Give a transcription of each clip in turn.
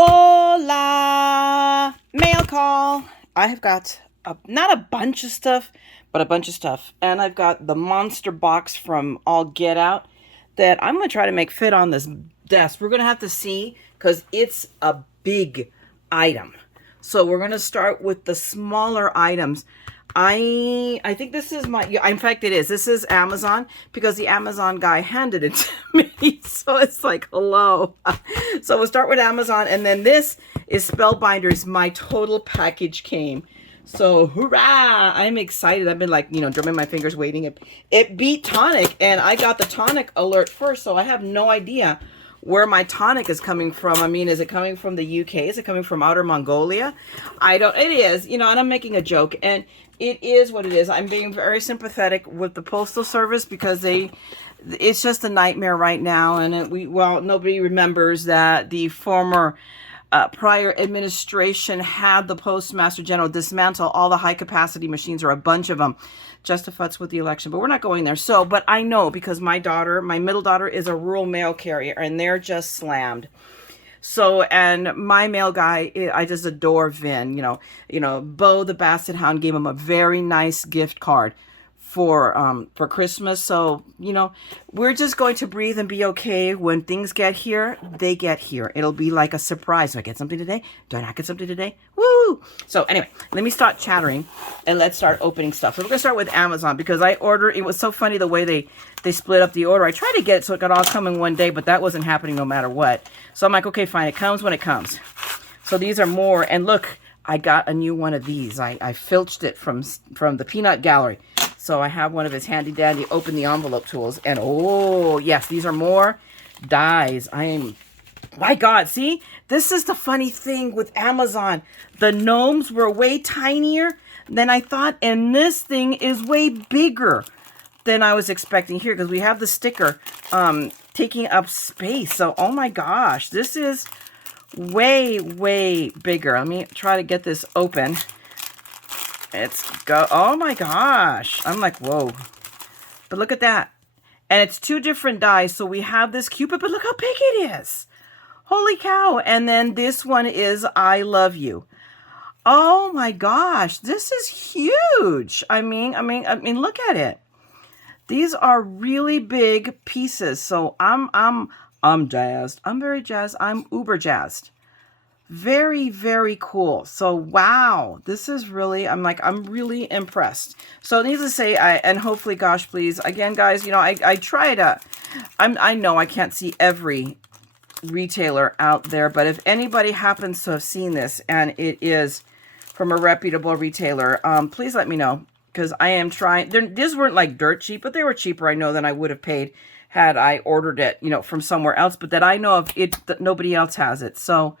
Hola! Mail call. I have got not a bunch of stuff, but a bunch of stuff. And I've got the monster box from All Get Out that I'm going to try to make fit on this desk. We're going to have to see because it's a big item. So we're going to start with the smaller items. I think this is my, in fact it is. This is Amazon because the Amazon guy handed it to me. So it's like, hello. So we'll start with Amazon, and then this is Spellbinders. My total package came. So hurrah! I'm excited. I've been like, drumming my fingers waiting. It beat tonic, and I got the tonic alert first, so I have no idea where my tonic is coming from. I mean, is it coming from the UK? Is it coming from outer Mongolia? It is, and I'm making a joke, and it is what it is. I'm being very sympathetic with the Postal Service because it's just a nightmare right now. And nobody remembers that the former prior administration had the Postmaster General dismantle all the high capacity machines, or a bunch of them, just to futz with the election. But we're not going there. So, but I know because my middle daughter is a rural mail carrier, and they're just slammed. So, and my mail guy, I just adore Vin. Bo the Basset Hound gave him a very nice gift card for Christmas. So, we're just going to breathe and be okay. When things get here, they get here. It'll be like a surprise. Do I get something today? Do I not get something today? Woo! So anyway, let me start chattering and let's start opening stuff. So we're gonna start with Amazon because it was so funny the way they split up the order. I tried to get it so it could all come in one day, but that wasn't happening no matter what. So I'm like, okay, fine, it comes when it comes. So these are more, and look, I got a new one of these. I filched it from the peanut gallery. So I have one of his handy dandy open the envelope tools, and oh yes, these are more dies. My God, see, this is the funny thing with Amazon. The gnomes were way tinier than I thought, and this thing is way bigger than I was expecting here because we have the sticker taking up space. So, oh my gosh, this is way, way bigger. Let me try to get this open. Oh my gosh. I'm like, whoa. But look at that. And it's two different dies. So we have this Cupid, but look how big it is. Holy cow. And then this one is I Love You. Oh my gosh. This is huge. I mean, look at it. These are really big pieces. So I'm jazzed. I'm very jazzed. I'm uber jazzed. Very, very cool. So, wow, this is really, I'm really impressed. So, needless to say, and hopefully, gosh, please, again, guys, I try to, I know I can't see every retailer out there, but if anybody happens to have seen this and it is from a reputable retailer, please let me know, because I am trying. These weren't like dirt cheap, but they were cheaper, I know, than I would have paid had I ordered it, from somewhere else, but that I know of it, that nobody else has it. So,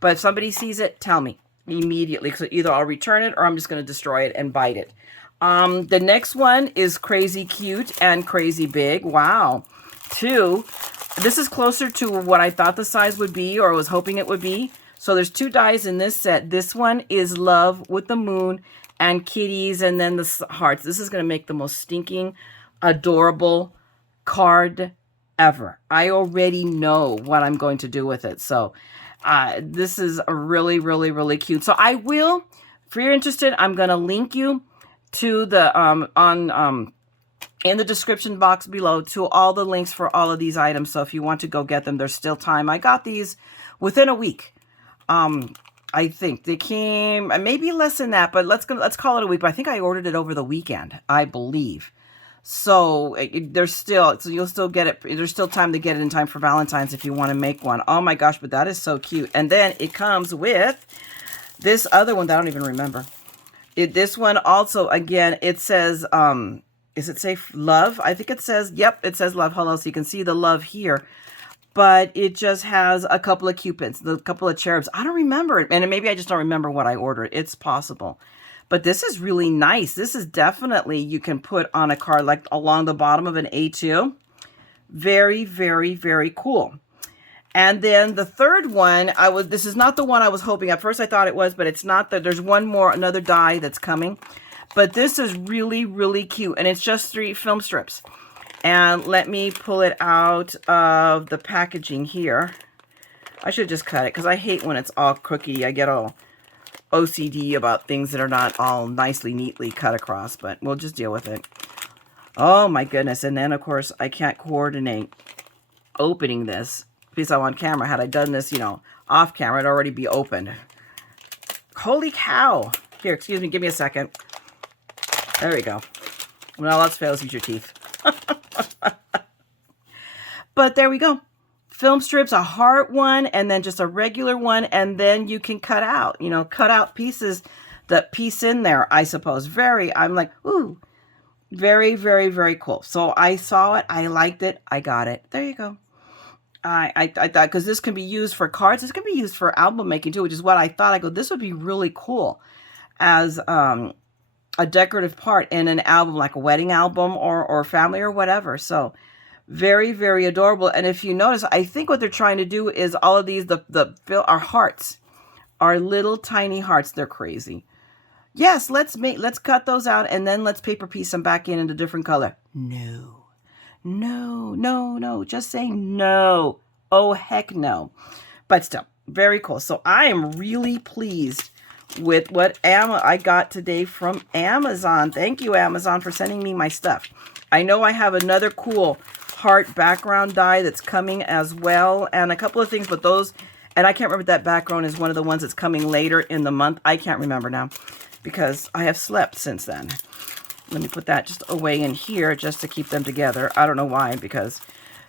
but if somebody sees it, tell me immediately. So either I'll return it or I'm just going to destroy it and bite it. The next one is Crazy Cute and Crazy Big. Wow. 2. This is closer to what I thought the size would be, or was hoping it would be. So there's 2 dies in this set. This one is Love with the Moon and kitties and then the hearts. This is going to make the most stinking, adorable card ever. I already know what I'm going to do with it. So this is a really, really, really cute. So I will, if you're interested, I'm going to link you to the, in the description box below, to all the links for all of these items. So if you want to go get them, there's still time. I got these within a week. I think they came maybe less than that, but let's call it a week. But I think I ordered it over the weekend, I believe. So you'll still get it. There's still time to get it in time for Valentine's if you want to make one. Oh my gosh, but that is so cute. And then it comes with this other one that I don't even remember. This one also, again, it says, is it say love? I think it says, yep, it says love. Hello, so you can see the love here. But it just has a couple of cupids, a couple of cherubs. I don't remember it. And maybe I just don't remember what I ordered. It's possible. But this is really nice. This is definitely, you can put on a card like along the bottom of an A2. Very, very, very cool. And then the third one, this is not the one I was hoping. At first I thought it was, but it's not. There's one more, another die that's coming. But this is really, really cute. And it's just 3 film strips. And let me pull it out of the packaging here. I should just cut it because I hate when it's all crookedy. I get all OCD about things that are not all nicely, neatly cut across, but we'll just deal with it. Oh my goodness. And then of course I can't coordinate opening this because I'm on camera. Had I done this, you know, off camera, it'd already be opened. Holy cow. Here, excuse me, give me a second. There we go. When all else fails, use your teeth. But there we go. Film strips, a heart one, and then just a regular one, and then you can cut out, you know, cut out pieces that piece in there, I suppose. I'm like, ooh, very, very, very cool. So I saw it, I liked it, I got it. There you go. I thought, because this can be used for cards, this can be used for album making too, which is what I thought. I go, this would be really cool as a decorative part in an album, like a wedding album or family or whatever. So very, very adorable. And if you notice, I think what they're trying to do is all of these, our hearts, our little tiny hearts. They're crazy. Yes, let's cut those out and then let's paper piece them back in a different color. No. No, no, no. Just saying no. Oh, heck no. But still, very cool. So I am really pleased with what I got today from Amazon. Thank you, Amazon, for sending me my stuff. I know I have another cool heart background die that's coming as well, and a couple of things, but those, and I can't remember if that background is one of the ones that's coming later in the month. I can't remember now because I have slept since then. Let me put that just away in here just to keep them together. I don't know why, because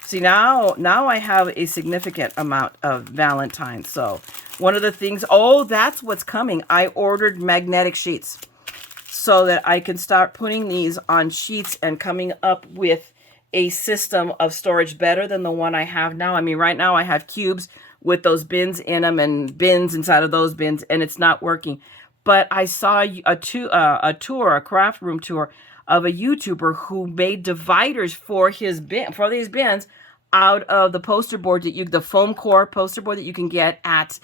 see, now I have a significant amount of Valentine. So one of the things, oh, that's what's coming. I ordered magnetic sheets so that I can start putting these on sheets and coming up with a system of storage better than the one I have now. I mean, right now I have cubes with those bins in them and bins inside of those bins, and it's not working. But I saw a craft room tour of a YouTuber who made dividers for these bins out of the poster board the foam core poster board that you can get at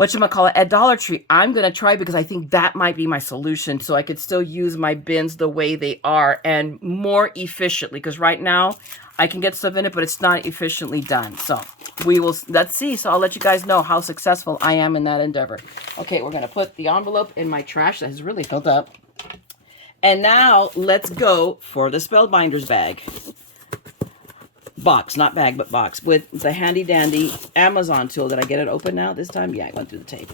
at Dollar Tree. I'm going to try because I think that might be my solution so I could still use my bins the way they are and more efficiently, because right now I can get stuff in it, but it's not efficiently done. So let's see. So I'll let you guys know how successful I am in that endeavor. Okay, we're going to put the envelope in my trash that has really filled up. And now let's go for the Spellbinders bag. Box, not bag, but box, with the handy dandy Amazon tool. Did I get it open now this time? Yeah, I went through the tape.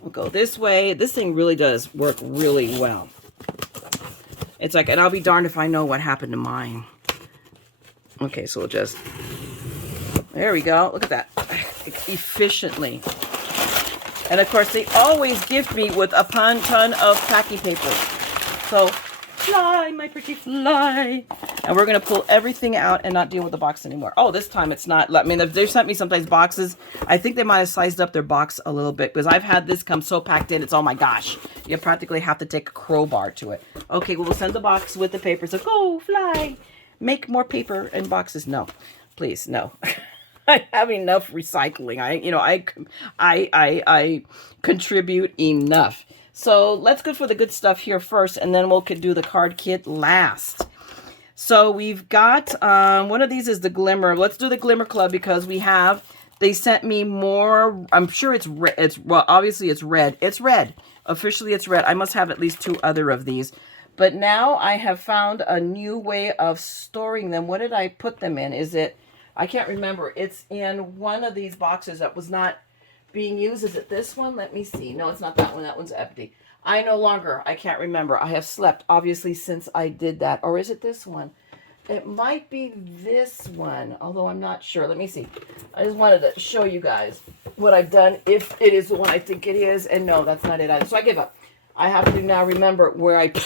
We'll go this way. This thing really does work really well. It's like, and I'll be darned if I know what happened to mine. Okay, so we'll just, there we go. Look at that. Efficiently. And of course, they always gift me with a ton of packing paper. So, fly, my pretty fly. And we're going to pull everything out and not deal with the box anymore. Oh, this time it's not. I mean, they've sent me sometimes boxes. I think they might have sized up their box a little bit because I've had this come so packed in. It's, oh my gosh. You practically have to take a crowbar to it. Okay, well, we'll send the box with the paper. So go, fly. Make more paper and boxes. No, please, no. I have enough recycling. I contribute enough. So let's go for the good stuff here first, and then we'll do the card kit last. So we've got, one of these is the Glimmer. Let's do the Glimmer Club because they sent me more. I'm sure it's red. Well, obviously it's red. It's red. Officially it's red. I must have at least 2 other of these. But now I have found a new way of storing them. What did I put them in? I can't remember. It's in one of these boxes that was not being used. Is it this one? Let me see. No, it's not that one. That one's empty. I can't remember. I have slept, obviously, since I did that. Or is it this one? It might be this one, although I'm not sure. Let me see. I just wanted to show you guys what I've done, if it is the one I think it is. And no, that's not it either. So I give up. I have to now remember where I put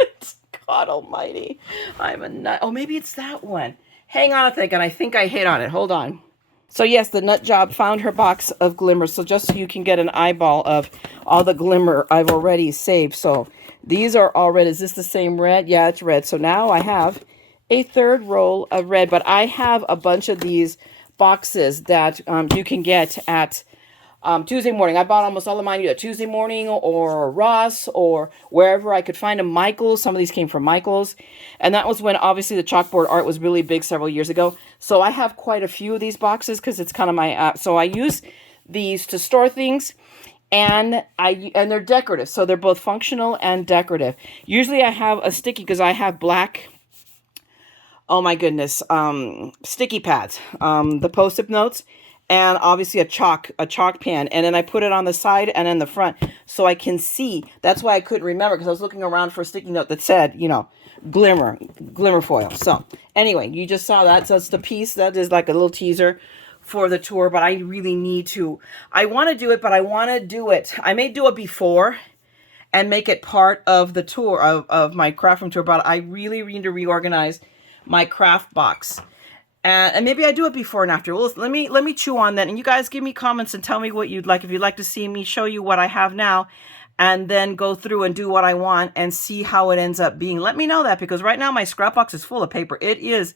it. God almighty. I'm a nut. Oh, maybe it's that one. Hang on a second. I think I hit on it. Hold on. So yes, the nut job found her box of Glimmer. So just so you can get an eyeball of all the Glimmer I've already saved. So these are all red. Is this the same red? Yeah, it's red. So now I have a 3rd roll of red. But I have a bunch of these boxes that you can get at Tuesday morning. I bought almost all of mine either Tuesday morning or Ross or wherever I could find them. Michael's. Some of these came from Michael's. And that was when obviously the chalkboard art was really big several years ago. So I have quite a few of these boxes because it's kind of my so I use these to store things. And they're decorative. So they're both functional and decorative. Usually I have a sticky because I have black, oh my goodness, sticky pads, the post-it notes. And obviously a chalk pen, and then I put it on the side and in the front so I can see. That's why I couldn't remember, because I was looking around for a sticky note that said, you know, glimmer foil. So anyway, you just saw that. So it's the piece that is like a little teaser for the tour, but I really need to. I want to do it, but I want to do it. I may do it before and make it part of the tour of my craft room tour, but I really need to reorganize my craft box. And maybe I do it before and after. Well, let me chew on that. And you guys give me comments and tell me what you'd like. If you'd like to see me show you what I have now and then go through and do what I want and see how it ends up being. Let me know that, because right now my scrap box is full of paper. It is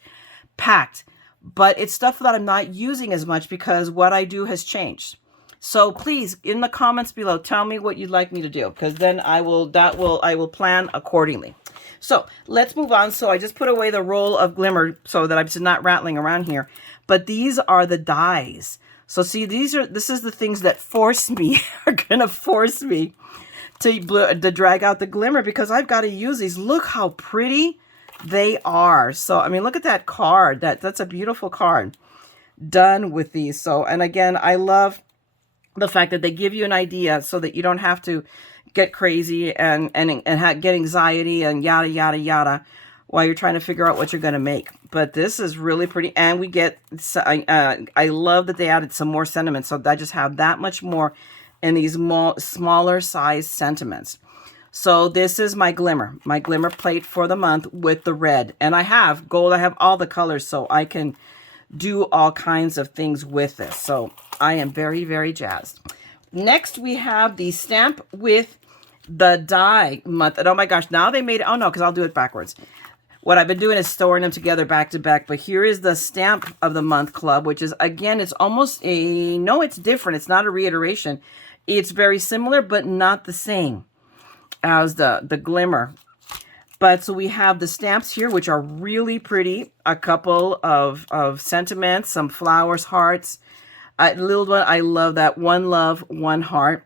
packed. But it's stuff that I'm not using as much because what I do has changed. So please, in the comments below, tell me what you'd like me to do, because then I will plan accordingly. So let's move on. So I just put away the roll of glimmer so that I'm just not rattling around here. But these are the dies. So see, this is the things that force me, are going to force me to drag out the glimmer, because I've got to use these. Look how pretty they are. So, I mean, look at that card. That's a beautiful card done with these. So, and again, I love the fact that they give you an idea so that you don't have to get crazy and get anxiety and yada, yada, yada while you're trying to figure out what you're going to make. But this is really pretty. And we get, I love that they added some more sentiments. So I just have that much more in these smaller size sentiments. So this is my glimmer plate for the month with the red. And I have gold. I have all the colors, so I can do all kinds of things with this. So I am very, very jazzed. Next, we have the stamp with the die month. And oh my gosh, now they made it. Oh no, because I'll do it backwards. What I've been doing is storing them together back to back. But here is the stamp of the month club, which is, again, it's almost no, it's different. It's not a reiteration. It's very similar, but not the same as the glimmer. But so we have the stamps here, which are really pretty. A couple of sentiments, some flowers, hearts. Little one, I love that. One love, one heart.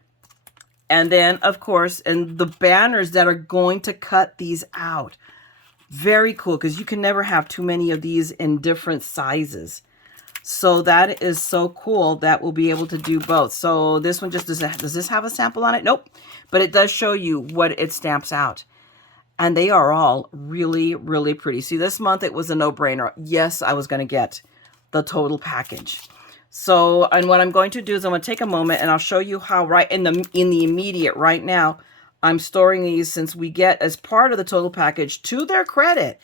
And then, of course, and the banners that are going to cut these out. Very cool, because you can never have too many of these in different sizes. So that is so cool that we'll be able to do both. So this one just, does this have a sample on it? Nope. But it does show you what it stamps out. And they are all really, really pretty. See, this month it was a no-brainer. Yes, I was going to get the total package. So, and what I'm going to do is I'm going to take a moment and I'll show you how right in the immediate right now, I'm storing these, since we get as part of the total package. To their credit,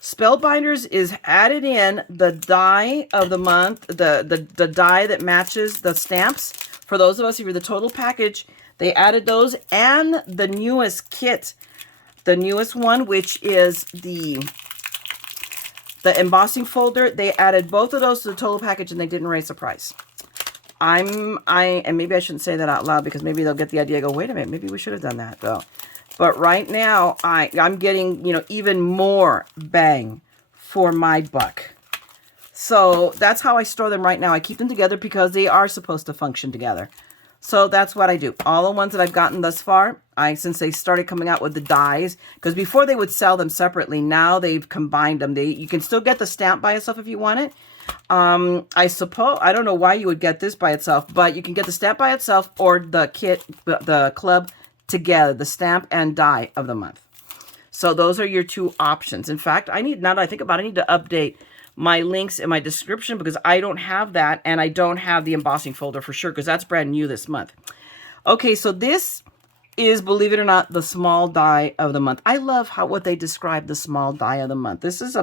Spellbinders is added in the die of the month, the die that matches the stamps. For those of us who are the total package, they added those, and the newest kit, the newest one, which is the embossing folder. They added both of those to the total package, and they didn't raise the price. And maybe I shouldn't say that out loud, because maybe they'll get the idea, go, wait a minute, maybe we should have done that though. But right now, I'm getting, you know, even more bang for my buck. So that's how I store them right now. I keep them together because they are supposed to function together. So that's what I do. All the ones that I've gotten thus far, since they started coming out with the dies, because before they would sell them separately, now they've combined them. You can still get the stamp by itself if you want it. I suppose, I don't know why you would get this by itself, but you can get the stamp by itself or the kit, the club together, the stamp and die of the month. So those are your two options. In fact, now that I think about it, I need to update my links in my description, because I don't have that, and I don't have the embossing folder for sure, because that's brand new this month. Okay, so this is, believe it or not, the small die of the month. I love what they describe the small die of the month. This is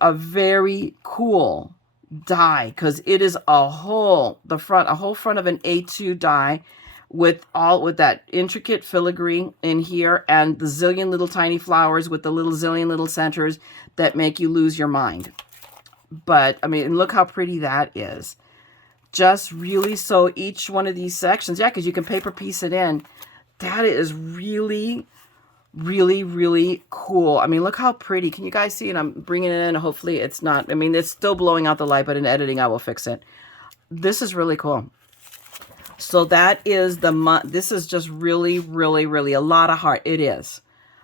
a very cool die, because it is a whole front of an A2 die with that intricate filigree in here, and the zillion little tiny flowers with the zillion little centers that make you lose your mind. But I mean, look how pretty that is. just really, so each one of these sections, yeah, because you can paper piece it in. That is really, really, really cool. I mean, look how pretty. Can you guys see it? I'm bringing it in. Hopefully it's not, I mean, it's still blowing out the light, but in editing, I will fix it. This is really cool. So that is the month. This is just really, really, really a lot of heart. It is.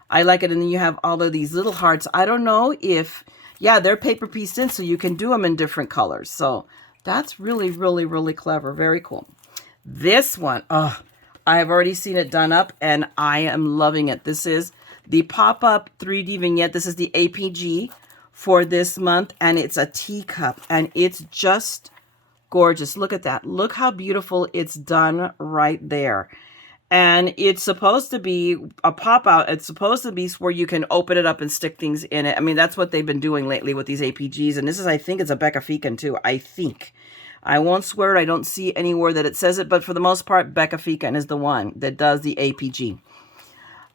I like it. And then you have all of these little hearts. I don't know if, yeah, they're paper pieced in, so you can do them in different colors. So that's really, really, really clever. Very cool. This one, oh, I have already seen it done up, and I am loving it. This is the pop-up 3D vignette. This is the APG for this month, and it's a teacup, and it's just gorgeous. Look at that. Look how beautiful it's done right there. And it's supposed to be a pop-out. It's supposed to be where you can open it up and stick things in it. I mean, that's what they've been doing lately with these APGs. And this is, I think it's a Becca Feekin too. I think. I won't swear it. I don't see anywhere that it says it. But for the most part, Becca Feekin is the one that does the APG.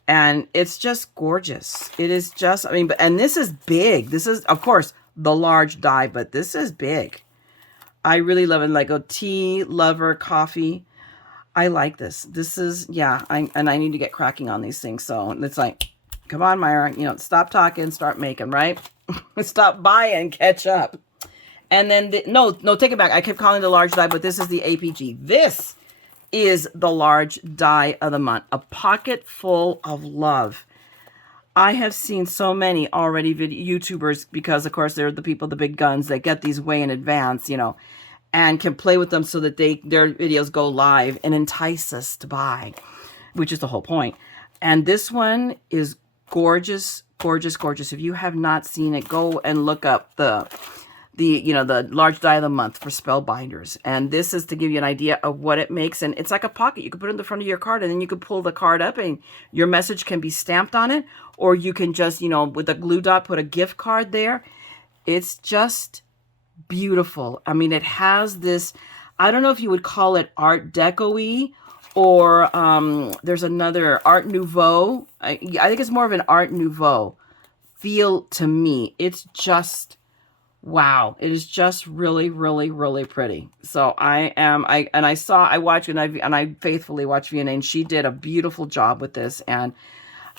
And it's just gorgeous. It is just, I mean, and this is big. This is, of course, the large die, but this is big. I really love it. Like a tea, lover, coffee. I like this. This is, yeah, I need to get cracking on these things. So it's like, come on, Myra, you know, stop talking, start making, right? Stop buying, catch up. And then, no, take it back. I kept calling it the large die, but this is the APG. This is the large die of the month. A pocket full of love. I have seen so many already YouTubers, because, of course, they're the people, the big guns, that get these way in advance, you know, and can play with them so that their videos go live and entice us to buy, which is the whole point. And this one is gorgeous, gorgeous, gorgeous. If you have not seen it, go and look up the large die of the month for Spellbinders. And this is to give you an idea of what it makes. And it's like a pocket. You can put it in the front of your card, and then you can pull the card up and your message can be stamped on it. Or you can just, you know, with a glue dot, put a gift card there. It's just beautiful. I mean, it has this, I don't know if you would call it Art Deco-y, or there's another Art Nouveau. I think it's more of an Art Nouveau feel to me. It's just, wow. It is just really, really, really pretty. So I faithfully watched Vienna, and she did a beautiful job with this, and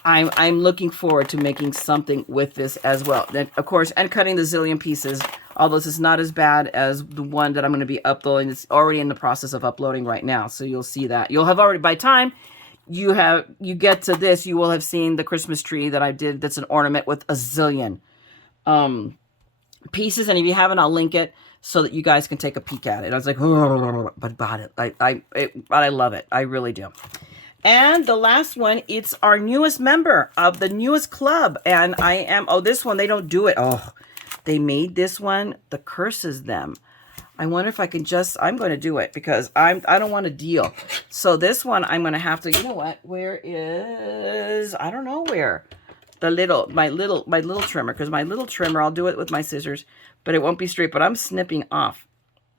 I'm looking forward to making something with this as well. And of course, and cutting the zillion pieces, although this is not as bad as the one that I'm going to be uploading. It's already in the process of uploading right now. So you'll see that. You'll have already, by the time you get to this, you will have seen the Christmas tree that I did. That's an ornament with a zillion pieces. And if you haven't, I'll link it so that you guys can take a peek at it. I was like, but bought it. But I love it. I really do. And the last one, it's our newest member of the newest club. And this one, they don't do it. Oh, they made this one, the curses them. I wonder if I can I'm going to do it, because I don't want to deal. So this one, I'm going to have to, you know what? Where is, I don't know where, my little trimmer, because my little trimmer, I'll do it with my scissors, but it won't be straight. But I'm snipping off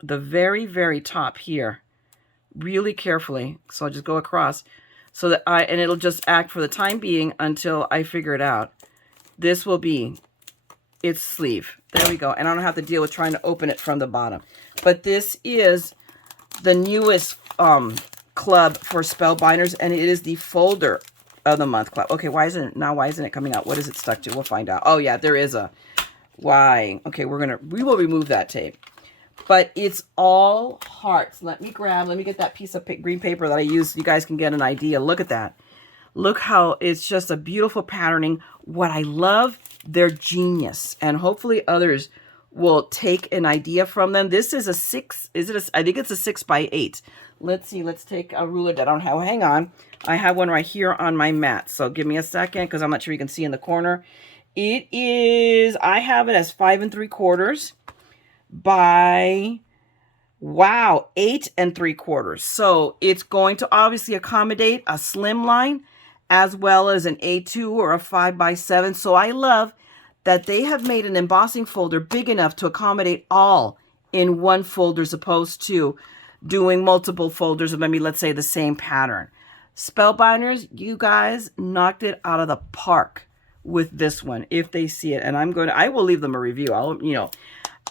the very, very top here really carefully. So I'll just go across. So that and it'll just act for the time being until I figure it out. This will be its sleeve. There we go. And I don't have to deal with trying to open it from the bottom. But this is the newest club for Spellbinders, and it is the folder of the month club. Okay, why isn't it coming out? What is it stuck to? We'll find out. Oh yeah, there is a why. Okay, we will remove that tape. But it's all hearts. Let me get that piece of green paper that I used so you guys can get an idea. Look at that. Look how it's just a beautiful patterning. What I love, they're genius. And hopefully others will take an idea from them. This is a 6. I think it's a 6x8. Let's see. Let's take a ruler that I don't have. Hang on. I have one right here on my mat. So give me a second, because I'm not sure you can see in the corner. It is, I have it as 5 3/4 by, wow, 8 3/4. So it's going to obviously accommodate a slim line as well as an A2 or a 5x7. So I love that they have made an embossing folder big enough to accommodate all in one folder, as opposed to doing multiple folders of maybe, let's say, the same pattern. Spellbinders, you guys knocked it out of the park with this one, if they see it. And I will leave them a review.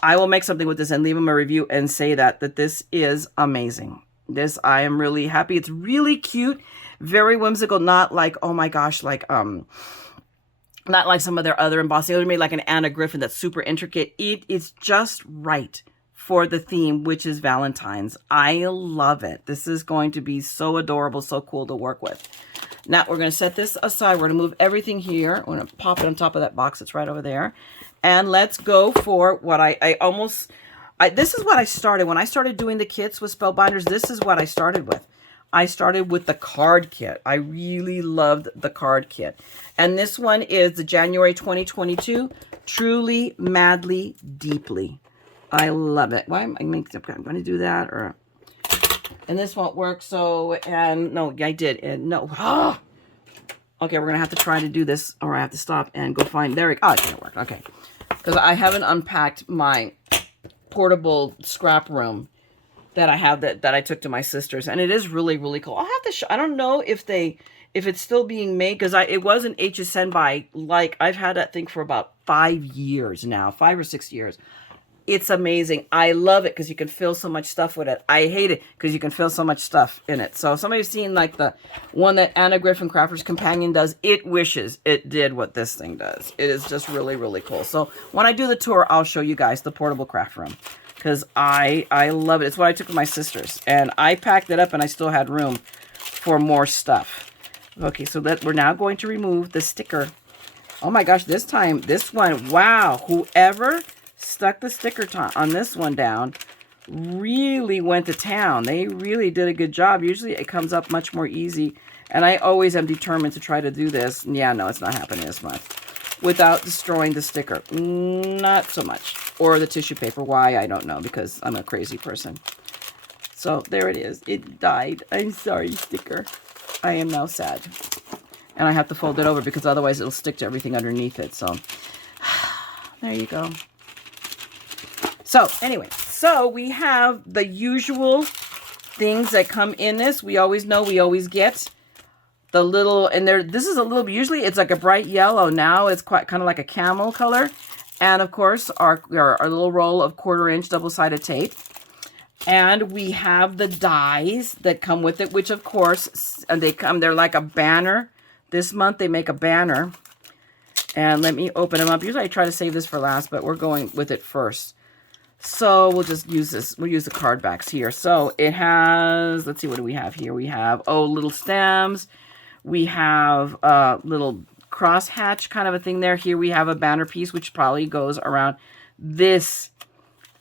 I will make something with this and leave them a review and say that this is amazing. This, I am really happy. It's really cute, very whimsical, not like, oh my gosh, like, not like some of their other embossing. They made like an Anna Griffin that's super intricate. It is just right for the theme, which is Valentine's. I love it. This is going to be so adorable, so cool to work with. Now we're going to set this aside. We're going to move everything here. We're going to pop it on top of that box that's right over there. And let's go for what this is what I started. When I started doing the kits with Spellbinders, this is what I started with. I started with the card kit. I really loved the card kit. And this one is the January 2022, Truly, Madly, Deeply. I love it. Why am I going to do that? And this won't work. So, and no, I did. And no. Okay, we're going to have to try to do this, or I have to stop and go find, there we go. Oh, it can't work. Okay. Because I haven't unpacked my portable scrap room that I have that I took to my sister's, and it is really, really cool. I'll have to show, I don't know if it's still being made, because it was an HSN buy. Like, I've had that thing for about 5 years now, 5 or 6 years. It's amazing. I love it because you can fill so much stuff with it. I hate it because you can fill so much stuff in it. So if somebody's seen like the one that Anna Griffin Crafter's Companion does, it wishes it did what this thing does. It is just really, really cool. So when I do the tour, I'll show you guys the portable craft room because I love it. It's what I took to my sister's, and I packed it up and I still had room for more stuff. Okay, so that we're now going to remove the sticker. Oh my gosh, this time, this one, wow, whoever stuck the sticker on this one down really went to town. They really did a good job. Usually it comes up much more easy, and I always am determined to try to do this. Yeah, no, it's not happening this month without destroying the sticker. Not so much. Or the tissue paper. Why? I don't know, because I'm a crazy person. So there it is. It died. I'm sorry, sticker. I am now sad. And I have to fold it over because otherwise it'll stick to everything underneath it. So there you go. So anyway, so we have the usual things that come in this. We always know, we always get the little, and there, this is a little, usually it's like a bright yellow. Now it's quite kind of like a camel color. And of course, our little roll of 1/4 inch double-sided tape. And we have the dies that come with it, which of course, and they're like a banner. This month they make a banner. And let me open them up. Usually I try to save this for last, but we're going with it first. So we'll just use this. We'll use the card backs here. So it has, let's see, what do we have here? We have, little stems. We have little crosshatch kind of a thing there. Here we have a banner piece, which probably goes around this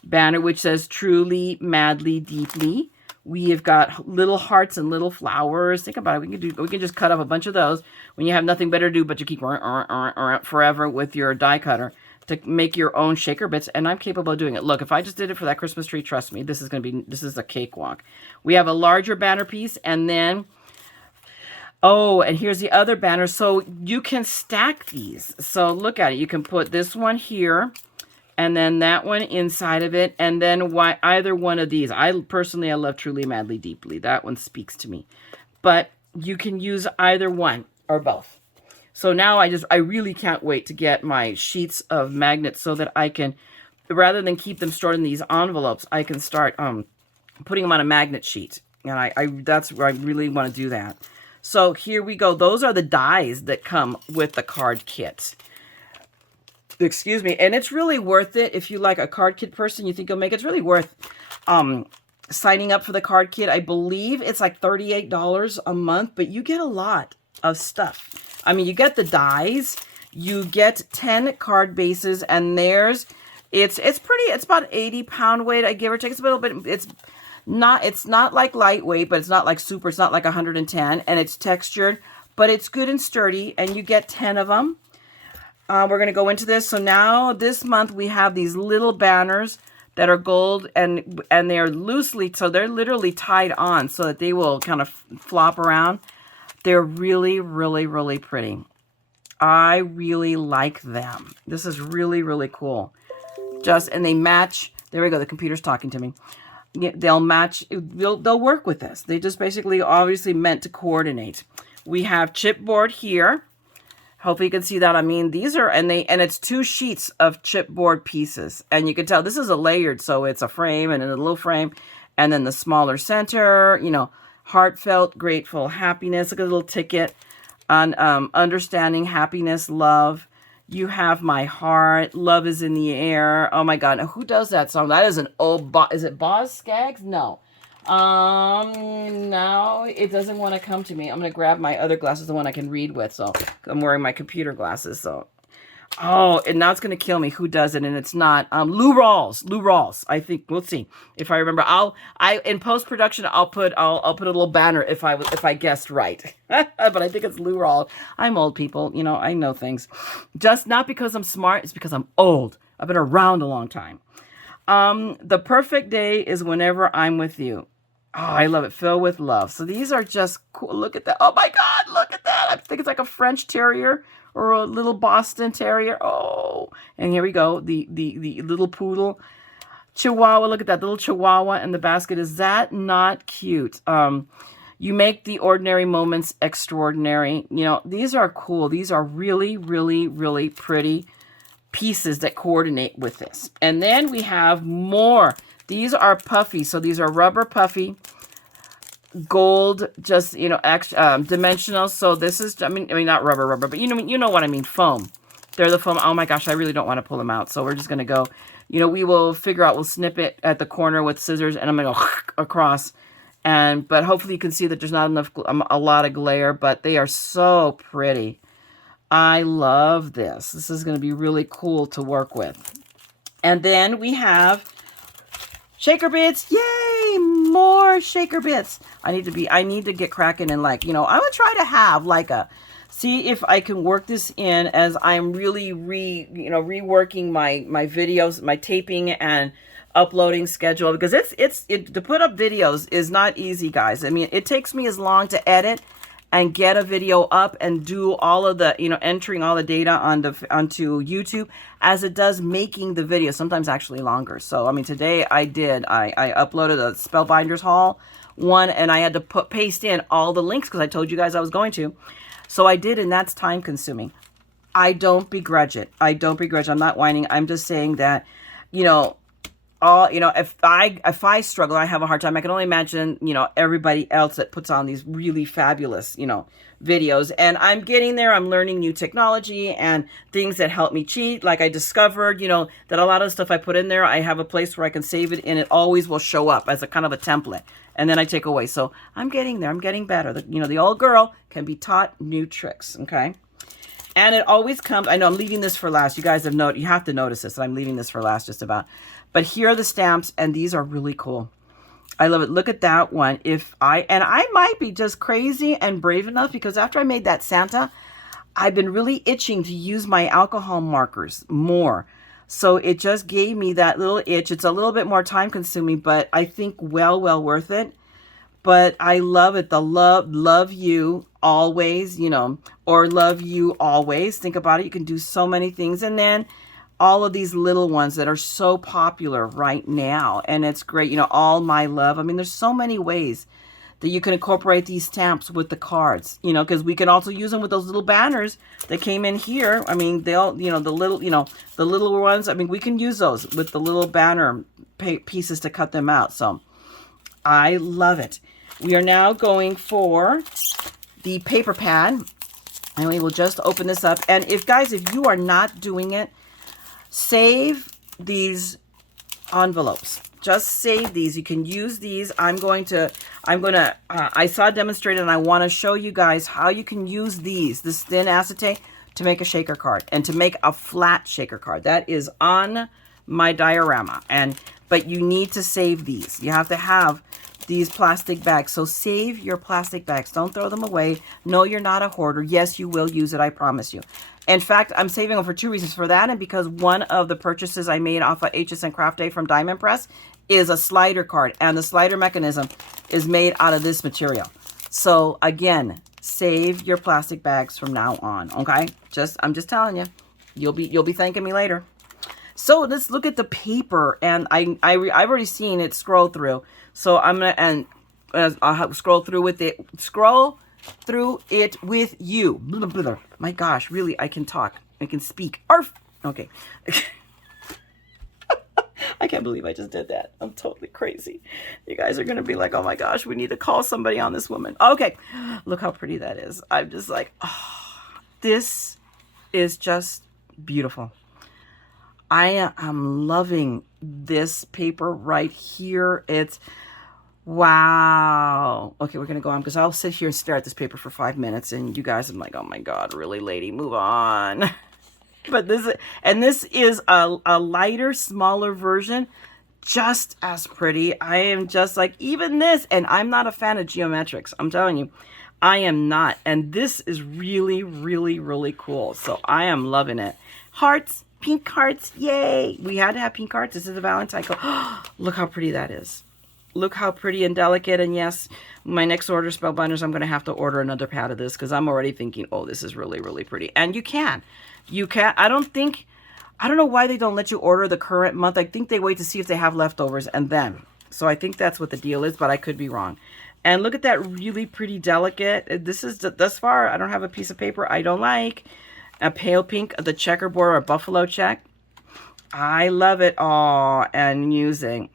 banner, which says Truly, Madly, Deeply. We have got little hearts and little flowers. Think about it. We can just cut off a bunch of those when you have nothing better to do but to keep forever with your die cutter to make your own shaker bits, and I'm capable of doing it. Look, if I just did it for that Christmas tree, trust me, this is a cakewalk. We have a larger banner piece, and then, and here's the other banner. So you can stack these. So look at it. You can put this one here, and then that one inside of it, and then either one of these. I love Truly, Madly, Deeply. That one speaks to me. But you can use either one or both. So now I really can't wait to get my sheets of magnets so that I can, rather than keep them stored in these envelopes, I can start putting them on a magnet sheet. And that's where I really want to do that. So here we go. Those are the dies that come with the card kit. Excuse me. And it's really worth it. If you like a card kit person, you think you'll make it. It's really worth signing up for the card kit. I believe it's like $38 a month, but you get a lot of stuff. I mean, you get the dies, you get 10 card bases, and it's about 80 pound weight, I give or take. It's a little bit, it's not like lightweight, but it's not like super, it's not like 110, and it's textured, but it's good and sturdy, and you get 10 of them. We're going to go into this. So now this month we have these little banners that are gold, and they're loosely, so they're literally tied on so that they will kind of flop around. They're really, really, really pretty. I really like them. This is really, really cool. And they match. There we go. The computer's talking to me. They'll match. They'll work with this. They just basically obviously meant to coordinate. We have chipboard here. Hopefully you can see that. I mean, these are, and it's 2 sheets of chipboard pieces. And you can tell this is a layered, so it's a frame and a little frame. And then the smaller center, you know, heartfelt, grateful, happiness. Look at the little ticket on understanding, happiness, love. You have my heart. Love is in the air. Oh my God. Now, who does that song? That is an old, is it Boz Scaggs? No. No, it doesn't want to come to me. I'm going to grab my other glasses, the one I can read with. So I'm wearing my computer glasses. So, oh, and now it's going to kill me. Who does it? And it's not, Lou Rawls. I think, we'll see if I remember. In post-production, I'll put a little banner if I guessed right. But I think it's Lou Rawls. I'm old, people. You know, I know things. Just not because I'm smart. It's because I'm old. I've been around a long time. The perfect day is whenever I'm with you. Oh, I love it. Filled with love. So these are just cool. Look at that. Oh my God, look at that. I think it's like a French terrier or a little Boston terrier. Oh, and here we go. The little poodle. Chihuahua. Look at that little chihuahua in the basket. Is that not cute? You make the ordinary moments extraordinary. You know, these are cool. These are really, really, really pretty pieces that coordinate with this. And then we have more. These are puffy. So these are rubber puffy, gold, just, you know, extra, dimensional. So this is, I mean, not rubber, but you know what I mean, foam. They're the foam. Oh my gosh, I really don't want to pull them out. So we're just going to go, you know, we will figure out, we'll snip it at the corner with scissors, and I'm going to go across. But hopefully you can see that there's not enough, a lot of glare, but they are so pretty. I love this. This is going to be really cool to work with. And then we have shaker bits. Yay! More shaker bits. I need to get cracking and, like, you know, I would try to have like see if I can work this in as I'm really reworking my videos, my taping and uploading schedule, because it's to put up videos is not easy, guys. I mean, it takes me as long to edit and get a video up and do all of the, you know, entering all the data onto YouTube as it does making the video, sometimes actually longer. So, I mean, today I uploaded a Spellbinders haul one, and I had to paste in all the links because I told you guys I was going to. So I did, and that's time consuming. I don't begrudge it. I'm not whining. I'm just saying that, you know, if I struggle, I have a hard time. I can only imagine, you know, everybody else that puts on these really fabulous, you know, videos. And I'm getting there. I'm learning new technology and things that help me cheat. Like I discovered, you know, that a lot of the stuff I put in there, I have a place where I can save it, and it always will show up as a kind of a template. And then I take away. So I'm getting there. I'm getting better. You know, the old girl can be taught new tricks. Okay. And it always comes, I know I'm leaving this for last. You guys you have to notice this. I'm leaving this for last just about. But here are the stamps, and these are really cool. I love it. Look at that one. I might be just crazy and brave enough, because after I made that Santa, I've been really itching to use my alcohol markers more. So it just gave me that little itch. It's a little bit more time consuming, but I think well worth it. But I love it. The love you always, you know, or love you always. Think about it. You can do so many things. And then all of these little ones that are so popular right now. And it's great. You know, all my love. I mean, there's so many ways that you can incorporate these stamps with the cards, you know, because we can also use them with those little banners that came in here. I mean, they'll, you know, the little ones. I mean, we can use those with the little banner pieces to cut them out. So I love it. We are now going for the paper pad, and we will just open this up. And if you are not doing it, save these envelopes. Just save these. You can use these. I saw it demonstrated, and I want to show you guys how you can use this thin acetate to make a shaker card and to make a flat shaker card. That is on my diorama. But you need to save these. You have to have these plastic bags. So save your plastic bags. Don't throw them away. No, you're not a hoarder. Yes, you will use it. I promise you. In fact, I'm saving them for 2 reasons. For that, and because one of the purchases I made off of HSN Craft Day from Diamond Press is a slider card, and the slider mechanism is made out of this material. So again, save your plastic bags from now on. Okay, I'm just telling you, you'll be thanking me later. So let's look at the paper, and I've already seen it scroll through. So I'm gonna I'll scroll through with it. Scroll through it with you. Blah, blah, blah. My gosh, really, I can talk. I can speak. Arf! Okay. I can't believe I just did that. I'm totally crazy. You guys are going to be like, oh my gosh, we need to call somebody on this woman. Okay. Look how pretty that is. I'm just like, oh, this is just beautiful. I am loving this paper right here. It's, wow. Okay, we're going to go on because I'll sit here and stare at this paper for 5 minutes. And you guys, I'm like, oh my God, really, lady, move on. But this is a lighter, smaller version, just as pretty. I am just like, even this, and I'm not a fan of geometrics. I'm telling you, I am not. And this is really, really, really cool. So I am loving it. Hearts, pink hearts, yay. We had to have pink hearts. This is a Valentine. Look how pretty that is. Look how pretty and delicate. And yes, my next order, Spellbinders, I'm going to have to order another pad of this because I'm already thinking, oh, this is really, really pretty. And you can. You can. I don't know why they don't let you order the current month. I think they wait to see if they have leftovers and then. So I think that's what the deal is, but I could be wrong. And look at that really pretty delicate. This is, thus far, I don't have a piece of paper I don't like. A pale pink, the checkerboard or buffalo check. I love it all and using.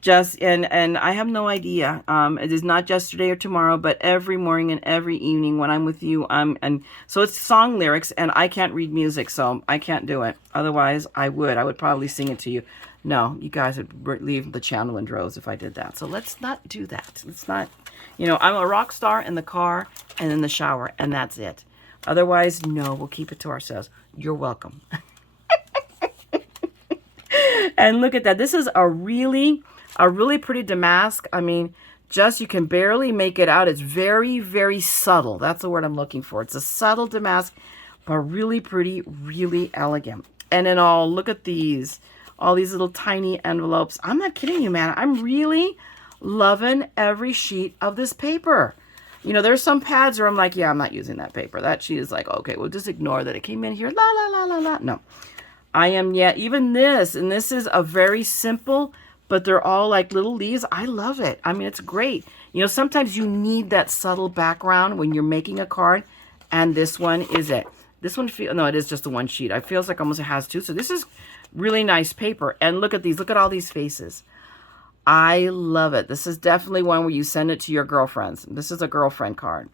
Just, and I have no idea. It is not just today or tomorrow, but every morning and every evening when I'm with you. And so it's song lyrics, and I can't read music, so I can't do it. Otherwise, I would probably sing it to you. No, you guys would leave the channel in droves if I did that. So let's not do that. Let's not, you know, I'm a rock star in the car and in the shower, and that's it. Otherwise, no, we'll keep it to ourselves. You're welcome. And look at that. This is a really pretty damask. I mean, just you can barely make it out. It's very, very subtle. That's the word I'm looking for. It's a subtle damask, but really pretty, really elegant. And then look at these. All these little tiny envelopes. I'm not kidding you, man. I'm really loving every sheet of this paper. You know, there's some pads where I'm like, yeah, I'm not using that paper. That sheet is like, okay, we'll just ignore that it came in here. La, la, la, la, la. No. I am, yeah, even this. And this is a very simple, but they're all like little leaves. I love it. I mean, it's great. You know, sometimes you need that subtle background when you're making a card. And this one is it. This one, no, it is just the one sheet. It feels like almost it has two. So this is really nice paper. And look at these. Look at all these faces. I love it. This is definitely one where you send it to your girlfriends. This is a girlfriend card.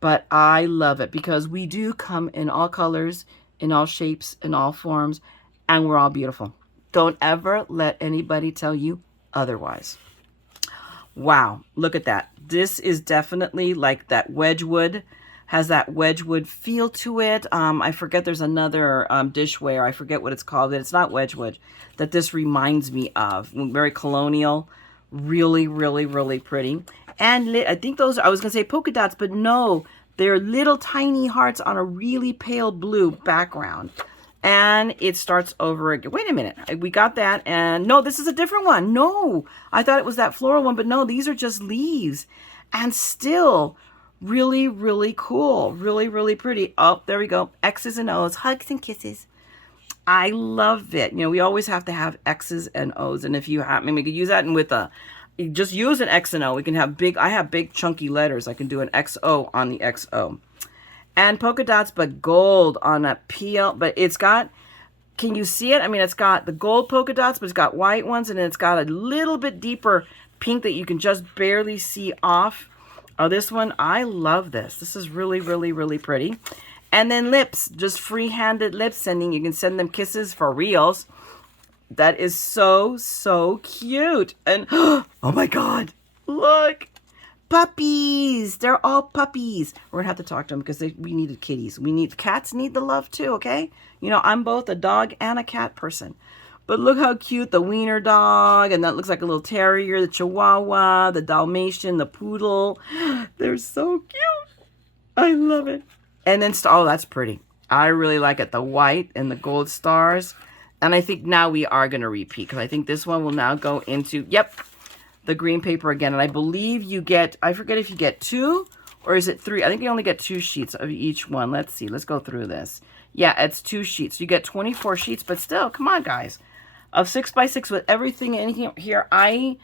But I love it because we do come in all colors, in all shapes, in all forms, and we're all beautiful. Don't ever let anybody tell you otherwise. Wow, look at that. This is definitely like that Wedgwood, has that Wedgwood feel to it. I forget there's another dishware, I forget what it's called, but it's not Wedgwood, that this reminds me of. Very colonial, really, really, really pretty. And I think those, I was going to say polka dots, but no, they're little tiny hearts on a really pale blue background. And it starts over again. Wait a minute. We got that. And no, this is a different one. No, I thought it was that floral one, but no, these are just leaves. And still really, really cool. Really, really pretty. Oh, there we go. X's and O's, hugs and kisses. I love it. You know, we always have to have X's and O's. And if you have, I mean, we could use that and with a, just use an X and O. We can have big, I have big chunky letters. I can do an XO on the XO. And polka dots, but gold on a peel. But it's got, can you see it? I mean, it's got the gold polka dots, but it's got white ones. And then it's got a little bit deeper pink that you can just barely see off. Oh, this one, I love this. This is really, really, really pretty. And then lips, just free-handed lip sending. You can send them kisses for reals. That is so, so cute. And, oh my God, look. Puppies. They're all puppies. We're going to have to talk to them because we needed kitties. Cats need the love too, okay? You know, I'm both a dog and a cat person. But look how cute the wiener dog, and that looks like a little terrier, the chihuahua, the Dalmatian, the poodle. They're so cute. I love it. And then, oh, that's pretty. I really like it. The white and the gold stars. And I think now we are going to repeat because I think this one will now go into, yep, the green paper again. And I believe you get, I forget if you get 2 or is it 3. I think you only get 2 sheets of each one. Let's see. Let's go through this. Yeah, it's 2 sheets. You get 24 sheets, but still, come on, guys. Of 6x6 with everything in here, I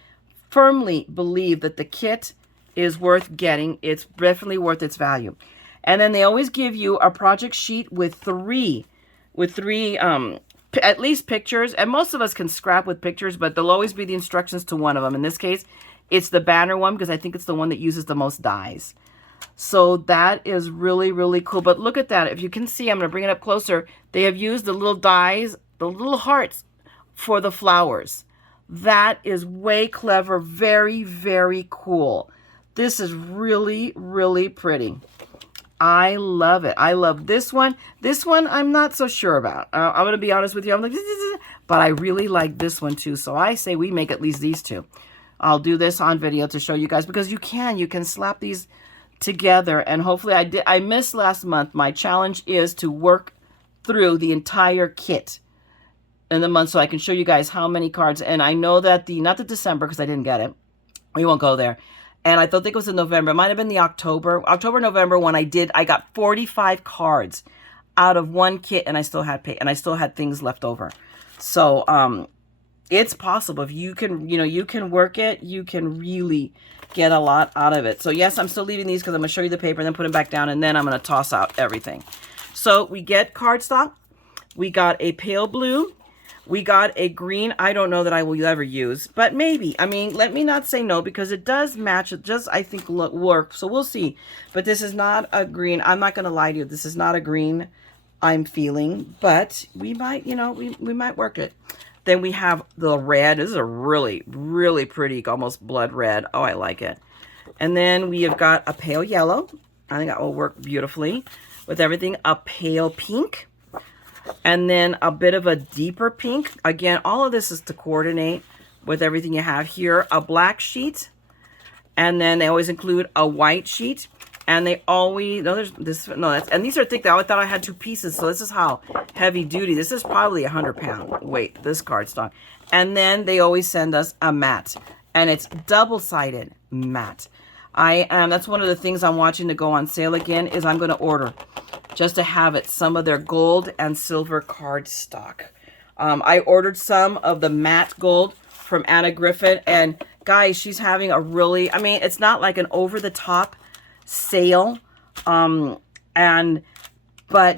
firmly believe that the kit is worth getting. It's definitely worth its value. And then they always give you a project sheet with three at least pictures. And most of us can scrap with pictures, but there'll always be the instructions to one of them. In this case, it's the banner one because I think it's the one that uses the most dies. So that is really, really cool. But look at that. If you can see, I'm going to bring it up closer. They have used the little dies, the little hearts for the flowers. That is way clever. Very, very cool. This is really, really pretty. I love it. I love this one. This one I'm not so sure about. I'm going to be honest with you. I'm like, but I really like this one too. So I say we make at least these two. I'll do this on video to show you guys because you can slap these together. And hopefully I missed last month. My challenge is to work through the entire kit in the month so I can show you guys how many cards. And I know that not the December because I didn't get it. We won't go there. And I think it was in November. It might have been the October, November when I got 45 cards out of one kit, and I still had things left over. So it's possible if you can work it, you can really get a lot out of it. So yes, I'm still leaving these because I'm gonna show you the paper and then put them back down, and then I'm gonna toss out everything. So we get cardstock. We got a pale blue. We got a green. I don't know that I will ever use, but maybe. I mean, let me not say no because it does match. It just, I think, work. So we'll see. But this is not a green. I'm not going to lie to you. This is not a green I'm feeling, but we might, we might work it. Then we have the red. This is a really, really pretty, almost blood red. Oh, I like it. And then we have got a pale yellow. I think that will work beautifully with everything. A pale pink. And then a bit of a deeper pink. Again, all of this is to coordinate with everything you have here. A black sheet. And then they always include a white sheet. And they always, and these are thick. I thought I had two pieces. So this is how heavy duty. This is probably 100-pound weight, this cardstock. And then they always send us a matte. And it's double-sided matte. That's one of the things I'm watching to go on sale again is I'm going to order just to have it, some of their gold and silver cardstock. I ordered some of the matte gold from Anna Griffin, and guys, she's having a really, it's not like an over-the-top sale, but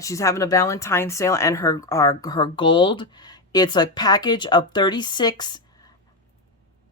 she's having a Valentine sale, and her gold, it's a package of 36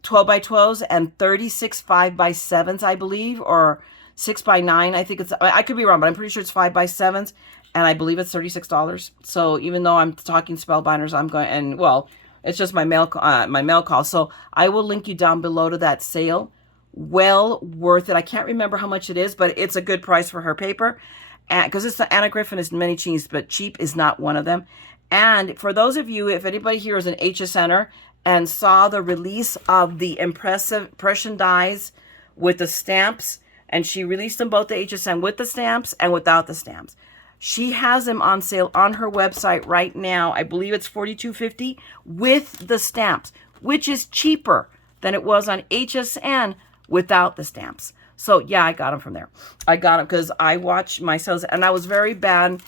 12x12s and 36 5x7s, I believe, or 6x9. I think it's, I could be wrong, but I'm pretty sure it's 5x7s, and I believe it's $36. So even though I'm talking Spellbinders, I'm going, and well, it's just my mail call. So I will link you down below to that sale. Well worth it. I can't remember how much it is, but it's a good price for her paper, because it's the Anna Griffin is many cheap, but cheap is not one of them. And for those of you, if anybody here is an HSNer and saw the release of the impression dies with the stamps, and she released them both, the HSN with the stamps and without the stamps. She has them on sale on her website right now. I believe it's $42.50 with the stamps, which is cheaper than it was on HSN without the stamps. So yeah, I got them from there. I got them because I watched my sales, and I was very bad.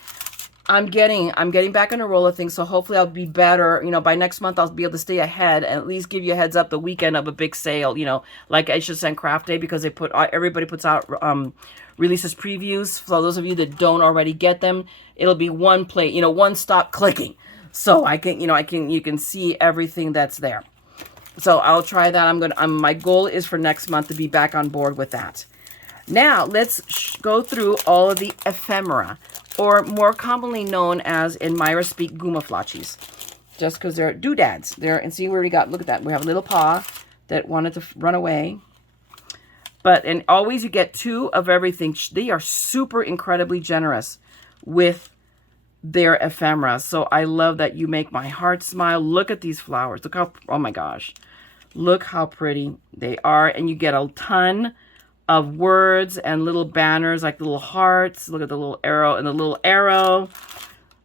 I'm getting back on a roll of things, so hopefully I'll be better. By next month I'll be able to stay ahead and at least give you a heads up the weekend of a big sale. Like KSCRAFT Day, because everybody puts out releases previews. So those of you that don't already get them, it'll be one stop clicking, so you can see everything that's there. So I'll try that. My goal is for next month to be back on board with that. Now let's go through all of the ephemera, or more commonly known as, in Myra speak, gumaflachis. Just because they're doodads. And see where we got, look at that. We have a little paw that wanted to run away. And always you get two of everything. They are super incredibly generous with their ephemera. So I love that. You make my heart smile. Look at these flowers. Look how, oh my gosh. Look how pretty they are. And you get a ton of words and little banners, like little hearts. Look at the little arrow and the little arrow.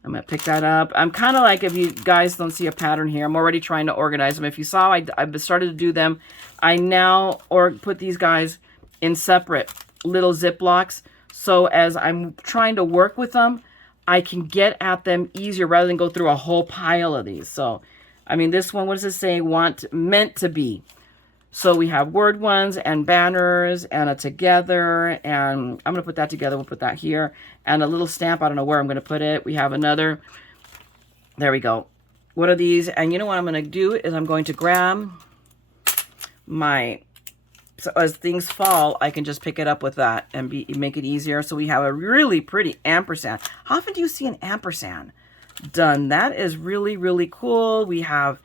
I'm going to pick that up. I'm kind of like, if you guys don't see a pattern here, I'm already trying to organize them. If you saw, I've started to do them. I now put these guys in separate little Ziplocs. So as I'm trying to work with them, I can get at them easier rather than go through a whole pile of these. So, this one, what does it say? Meant to be. So we have word ones and banners and a together, and I'm going to put that together. We'll put that here. And a little stamp. I don't know where I'm going to put it. We have another. There we go. What are these? And you know what I'm going to do is I'm going to grab my, so as things fall, I can just pick it up with that and make it easier. So we have a really pretty ampersand. How often do you see an ampersand done? That is really, really cool. We have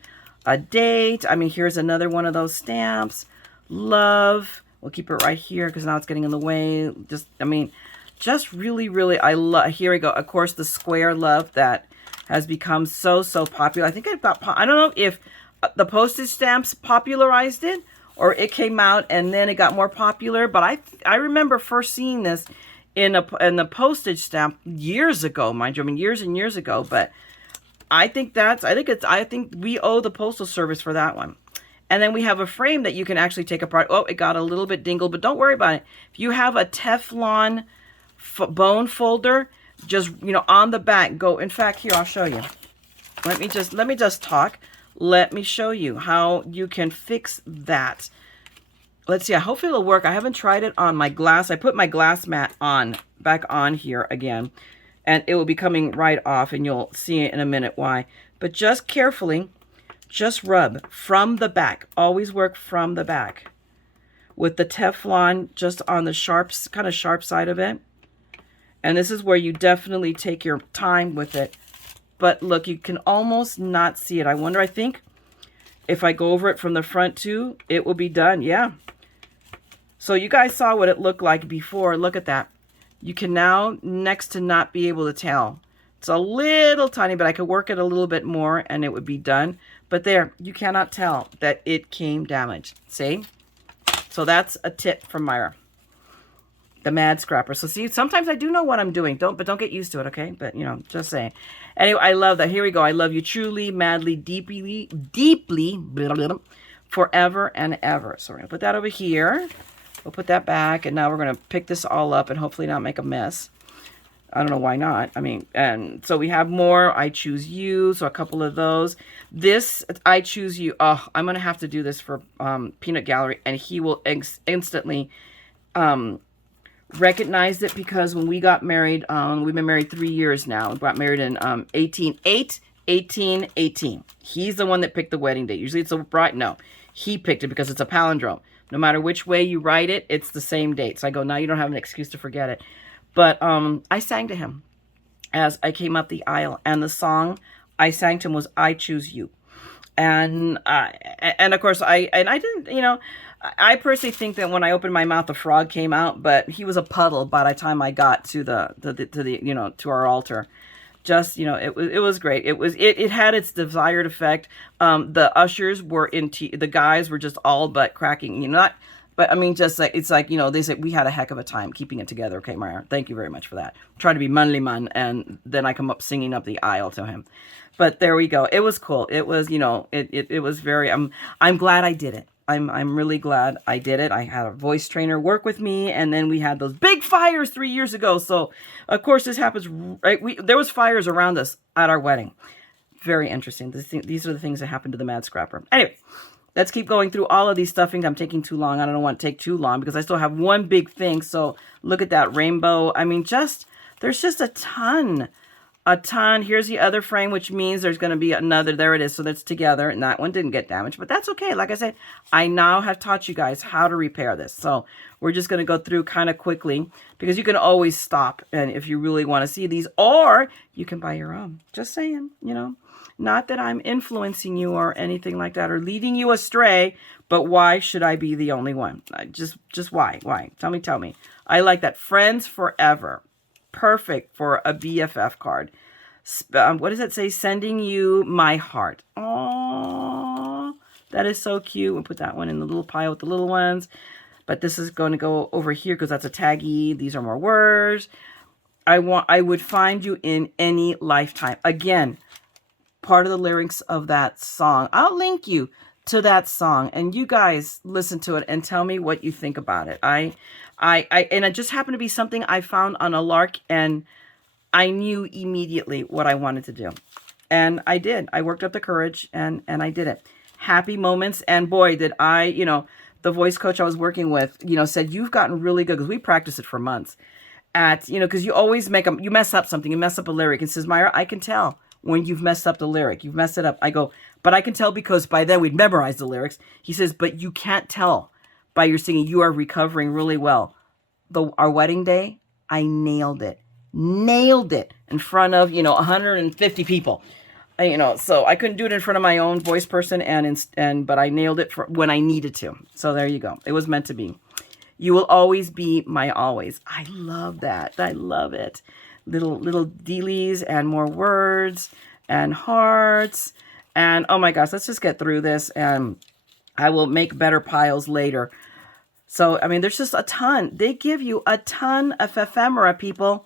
a date. I mean, here's another one of those stamps. Love. We'll keep it right here because now it's getting in the way. Just, I mean, just really, really, I love, here we go. Of course, the square love that has become so, so popular. I think I've got, I don't know if the postage stamps popularized it or it came out and then it got more popular. But I remember first seeing this in the postage stamp years ago, mind you. I mean, years and years ago, but I think we owe the Postal Service for that one. And then we have a frame that you can actually take apart. Oh, it got a little bit dingled, but don't worry about it. If you have a Teflon bone folder, just, you know, on the back, go. In fact, here, I'll show you. Let me just talk. Let me show you how you can fix that. Let's see. Hopefully it'll work. I haven't tried it on my glass. I put my glass mat back on here again. And it will be coming right off, and you'll see it in a minute why. But just carefully, just rub from the back. Always work from the back. With the Teflon just on the kind of sharp side of it. And this is where you definitely take your time with it. But look, you can almost not see it. I think if I go over it from the front too, it will be done. Yeah. So you guys saw what it looked like before. Look at that. You can now next to not be able to tell. It's a little tiny, but I could work it a little bit more and it would be done. But there, you cannot tell that it came damaged. See? So that's a tip from Myra, the TheMaddScrapper. So see, sometimes I do know what I'm doing. But don't get used to it, okay? But, you know, just saying. Anyway, I love that. Here we go. I love you truly, madly, deeply, blah, blah, blah, forever and ever. So we're going to put that over here. We'll put that back, and now we're going to pick this all up and hopefully not make a mess. I don't know why not. I mean, and so we have more I Choose You, so a couple of those. This, I Choose You, oh, I'm going to have to do this for Peanut Gallery, and he will instantly recognize it because when we got married, we've been married 3 years now. We got married in 1818. He's the one that picked the wedding date. Usually it's a bride. No, he picked it because it's a palindrome. No matter which way you write it, it's the same date. So I go, now you don't have an excuse to forget it. But I sang to him as I came up the aisle. And the song I sang to him was I Choose You. And of course, I didn't, you know, I personally think that when I opened my mouth, a frog came out. But he was a puddle by the time I got to the you know, to our altar. Just, you know, it was great. It had its desired effect. The ushers were the guys were just all but cracking, you know, but I mean, just like, it's like, you know, they said we had a heck of a time keeping it together. Okay, Myra, thank you very much for that. I'm trying to be manly man, and then I come up singing up the aisle to him. But there we go. It was cool. It was, you know, it was very, I'm glad I did it. I'm really glad I did it. I had a voice trainer work with me, and then we had those big fires 3 years ago. So, of course, this happens, right? There was fires around us at our wedding. Very interesting. These are the things that happened to the TheMaddScrapper. Anyway, let's keep going through all of these stuffings. I'm taking too long. I don't want to take too long because I still have one big thing. So, look at that rainbow. I mean, there's just a ton. A ton. Here's the other frame, which means there's going to be another. There it is. So that's together. And that one didn't get damaged. But that's okay. Like I said, I now have taught you guys how to repair this. So we're just going to go through kind of quickly. Because you can always stop. And if you really want to see these. Or you can buy your own. Just saying. You know. Not that I'm influencing you or anything like that. Or leading you astray. But why should I be the only one? Just why? Why? Tell me. I like that. Friends forever. Perfect for a BFF card. What does it say? Sending you my heart. Oh, that is so cute. We'll put that one in the little pile with the little ones. But this is going to go over here because that's a taggy. These are more words. I would find you in any lifetime. Again, part of the lyrics of that song. I'll link you to that song, and you guys listen to it and tell me what you think about it. And it just happened to be something I found on a lark, and I knew immediately what I wanted to do. And I did. I worked up the courage, and I did it. happy moments. And boy, did I, you know, the voice coach I was working with, you know, said, you've gotten really good, because we practiced it for months at, you know, because you always make them, you mess up something, you mess up a lyric, and says, Myra, I can tell when you've messed up the lyric, you've messed it up. I go, but I can tell because by then we'd memorized the lyrics. He says, but you can't tell by your singing. You are recovering really well. Our wedding day, I nailed it in front of, you know, 150 people. You know, so I couldn't do it in front of my own voice person, but I nailed it for when I needed to. So there you go. It was meant to be. You will always be my always. I love that. I love it. Little dealies and more words and hearts. And oh my gosh, let's just get through this, and I will make better piles later. So, I mean, there's just a ton. They give you a ton of ephemera, people.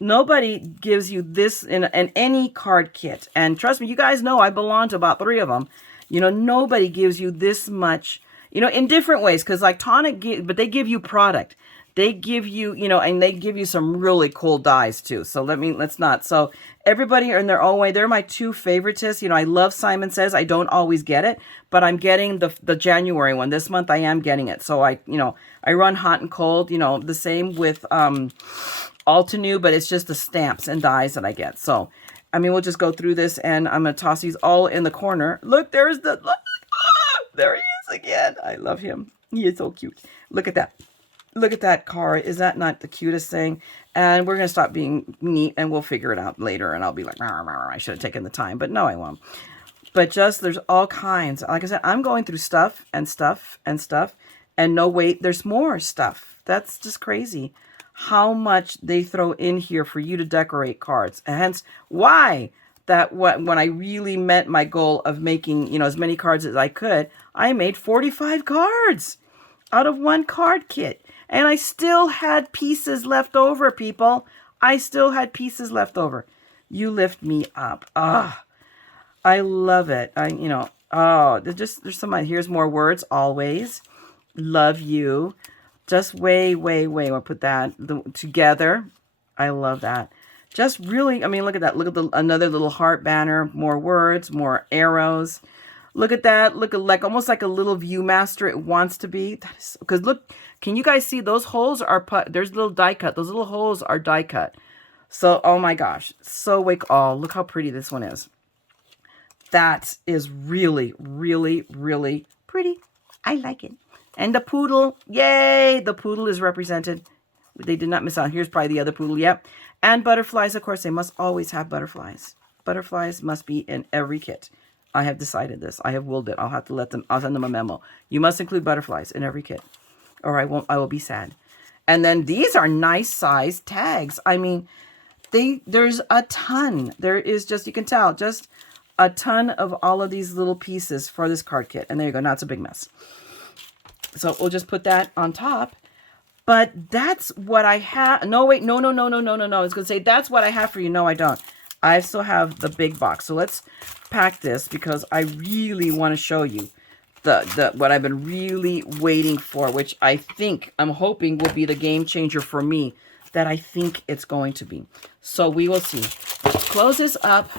Nobody gives you this in any card kit. And trust me, you guys know I belong to about 3 of them. You know, nobody gives you this much, you know, in different ways. Because like Tonic, but they give you product. They give you, you know, and they give you some really cool dies too. So let's not. So everybody are in their own way. They're my 2 favoritists. You know, I love Simon Says. I don't always get it, but I'm getting the January one. This month I am getting it. So I run hot and cold, you know, the same with Altenew, but it's just the stamps and dies that I get. So, I mean, we'll just go through this, and I'm going to toss these all in the corner. Look, there he is again. I love him. He is so cute. Look at that. Look at that card. Is that not the cutest thing? And we're going to stop being neat, and we'll figure it out later. And I'll be like, I should have taken the time. But no, I won't. But just, there's all kinds. Like I said, I'm going through stuff and stuff and stuff. And no, wait, there's more stuff. That's just crazy how much they throw in here for you to decorate cards. And hence why when I really met my goal of making, you know, as many cards as I could, I made 45 cards out of one card kit. And I still had pieces left over, people. I still had pieces left over. You lift me up. Ah, I love it. There's some, here's more words, always. Love you. Just way. We'll put that together. I love that. Just really, I mean, look at that. Look at another little heart banner. More words, more arrows. Look at that. Look at almost like a little Viewmaster it wants to be. Because look, can you guys see those holes are there's little die cut. Those little holes are die cut. So, oh my gosh. So look how pretty this one is. That is really, really, really pretty. I like it. And the poodle, yay! The poodle is represented. They did not miss out. Here's probably the other poodle, yep. And butterflies, of course, they must always have butterflies. Butterflies must be in every kit. I have decided this. I have willed it. I'll have to I'll send them a memo. You must include butterflies in every kit, or I will be sad. And then these are nice size tags. I mean, there's a ton. There is just, you can tell, just a ton of all of these little pieces for this card kit. And there you go. Now it's a big mess. So we'll just put that on top. But that's what I have. No, wait. No. I was going to say, that's what I have for you. No, I don't. I still have the big box. So let's pack this, because I really want to show you what I've been really waiting for, which I'm hoping will be the game changer for me that I think it's going to be. So we will see. Let's close this up,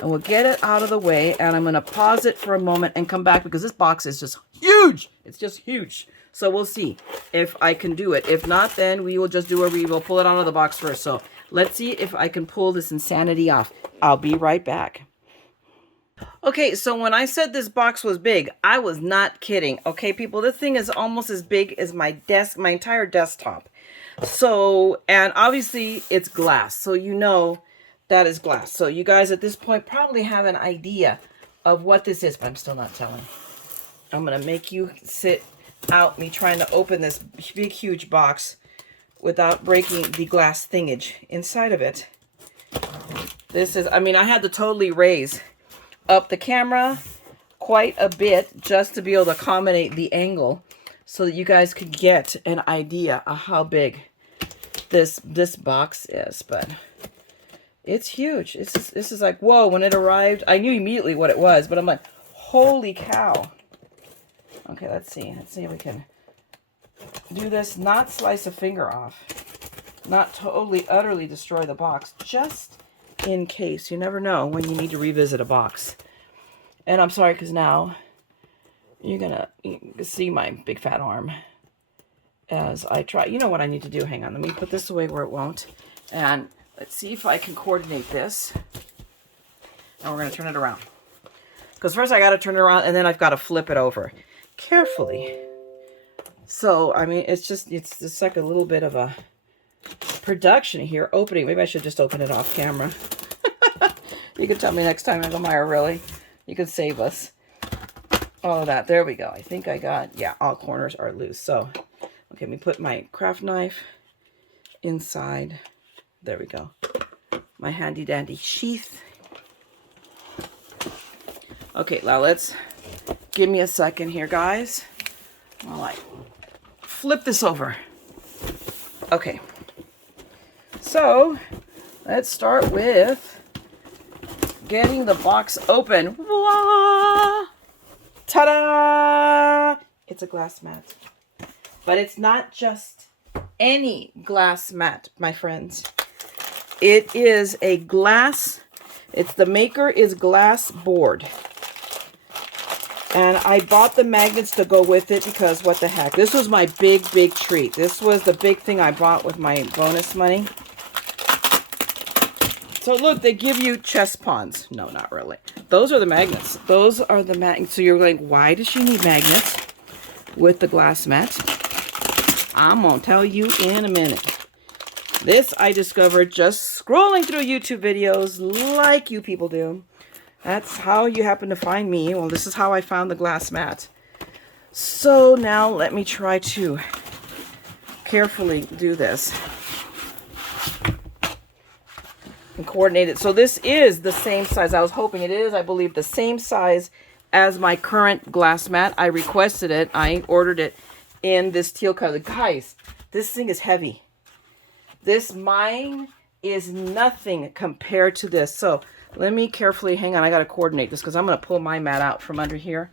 and we'll get it out of the way, and I'm going to pause it for a moment and come back, because this box is just huge. It's just huge. So we'll see if I can do it. If not, then we will just we'll pull it out of the box first. So let's see if I can pull this insanity off. I'll be right back. Okay, so when I said this box was big, I was not kidding. Okay, people, this thing is almost as big as my entire desktop. So, and obviously it's glass. So you know that is glass. So you guys at this point probably have an idea of what this is, but I'm still not telling. I'm going to make you sit out me trying to open this big, huge box without breaking the glass thingage inside of it. This is, I mean, I had to totally raise up the camera quite a bit just to be able to accommodate the angle so that you guys could get an idea of how big this box is. But it's huge. This is like, whoa, when it arrived, I knew immediately what it was, but I'm like, holy cow. Okay, let's see if we can do this, not slice a finger off, not totally, utterly destroy the box, just in case. You never know when you need to revisit a box. And I'm sorry, because now You can see my big fat arm as I try. You know what I need to do? Hang on, let me put this away where it won't. And let's see if I can coordinate this. And we're going to turn it around. Because first I got to turn it around and then I've got to flip it over carefully. So, I mean, it's just like a little bit of a production here. Opening. Maybe I should just open it off camera. You can tell me next time, Uncle Meyer, really. You can save us. All of that. There we go. I think I got, yeah, all corners are loose. So, okay, let me put my craft knife inside. There we go. My handy dandy sheath. Okay, now let's, give me a second here, guys, while I flip this over. Okay. So, let's start with getting the box open. Wah! Ta-da! It's a glass mat. But it's not just any glass mat, my friends. It is a glass, the maker is glass board. And I bought the magnets to go with it because what the heck. This was my big treat. This was the big thing I bought with my bonus money. So look, they give you chess pawns. No, not really. Those are the magnets. Those are the magnets. So you're like, why does she need magnets with the glass mat? I'm going to tell you in a minute. This I discovered just scrolling through YouTube videos like you people do. That's how you happen to find me. Well, this is how I found the glass mat. So now let me try to carefully do this. And coordinate it. So this is the same size. I was hoping it is, I believe, the same size as my current glass mat. I requested it. I ordered it in this teal color. Guys, this thing is heavy. Mine is nothing compared to this. So let me carefully, hang on, I got to coordinate this because I'm going to pull my mat out from under here.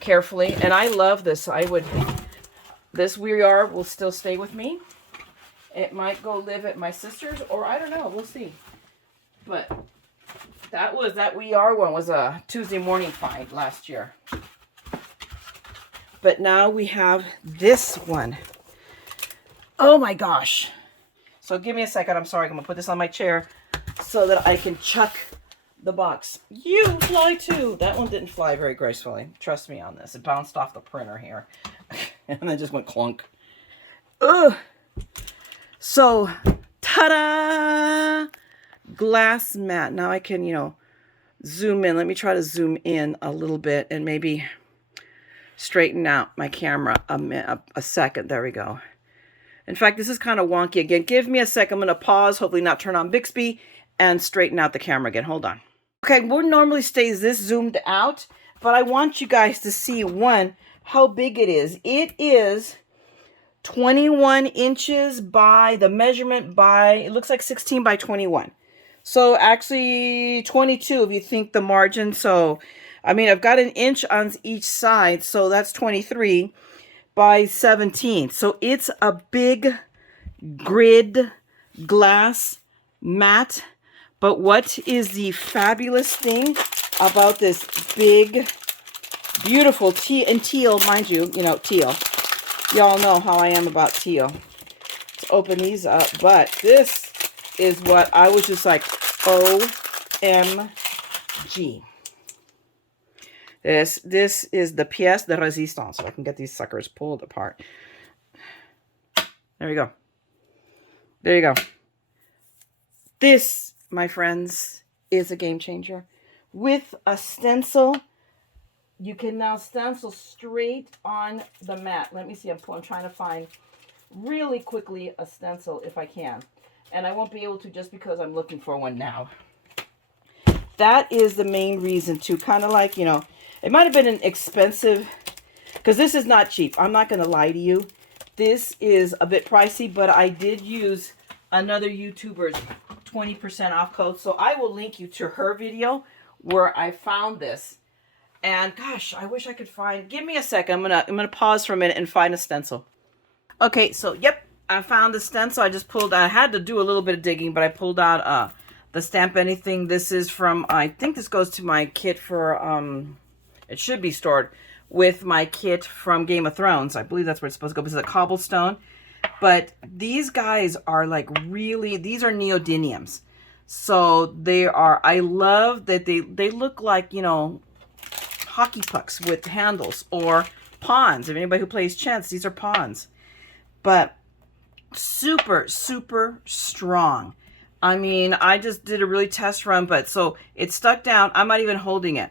Carefully. And I love this. This will still stay with me. It might go live at my sister's, or I don't know. We'll see. But that We Are one was a Tuesday morning find last year. But now we have this one. Oh my gosh. So give me a second. I'm sorry. I'm going to put this on my chair so that I can chuck the box. You fly too. That one didn't fly very gracefully. Trust me on this. It bounced off the printer here. And then just went clunk. Ugh. So, ta-da! Glass mat. Now I can, zoom in. Let me try to zoom in a little bit and maybe straighten out my camera a second. There we go. In fact, this is kind of wonky again. Give me a second. I'm going to pause, hopefully not turn on Bixby, and straighten out the camera again. Hold on. Okay, what normally stays this zoomed out, but I want you guys to see, one, how big it is. It is 21 inches by the measurement by, it looks like 16 by 21. So actually 22 if you think the margin. So, I mean, I've got an inch on each side, so that's 23 by 17. So it's a big grid glass mat. But what is the fabulous thing about this big, beautiful teal, mind you, teal. Y'all know how I am about teal. Let's open these up. But this is what I was just like, OMG. This is the pièce de résistance. So I can get these suckers pulled apart. There you go. There you go. This, my friends, is a game changer. With a stencil, you can now stencil straight on the mat. Let me see. I'm trying to find really quickly a stencil if I can. And I won't be able to just because I'm looking for one now. That is the main reason to kind of like, it might have been an expensive, because this is not cheap. I'm not going to lie to you. This is a bit pricey, but I did use another YouTuber's 20% off code. So I will link you to her video where I found this. And gosh, I wish I could find, give me a second. I'm gonna pause for a minute and find a stencil. Okay, so yep, I found the stencil. I just pulled out, I had to do a little bit of digging, but I pulled out the Stamp Anything. This is from, I think this goes to my kit for it should be stored with my kit from Game of Thrones. I believe that's where it's supposed to go. This is a cobblestone. But these guys are like really, these are neodymiums. So they are, I love that they look like, you know, hockey pucks with handles, or pawns. If anybody who plays chess, these are pawns. But super, super strong. I mean, I just did a really test run, but so it's stuck down. I'm not even holding it.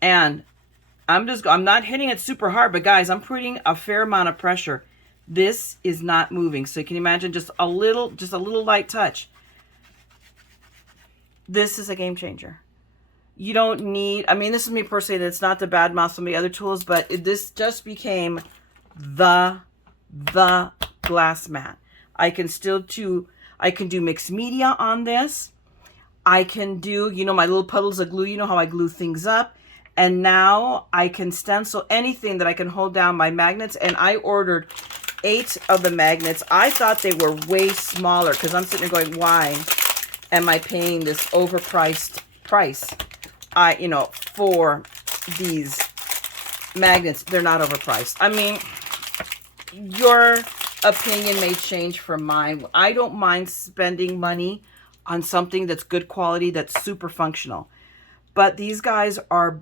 And I'm not hitting it super hard, but guys, I'm putting a fair amount of pressure. This is not moving. So you can imagine just a little light touch. This is a game changer. You don't need, I mean, this is me personally, that's not the bad mouth some of the other tools, but this just became the glass mat. I can do mixed media on this. I can do, you know, my little puddles of glue. You know how I glue things up. And now I can stencil anything that I can hold down my magnets. And I ordered 8 of the magnets. I thought they were way smaller because I'm sitting there going, why am I paying this overpriced price? You know, for these magnets. They're not overpriced. I mean, your opinion may change from mine. I don't mind spending money on something that's good quality, that's super functional. But these guys are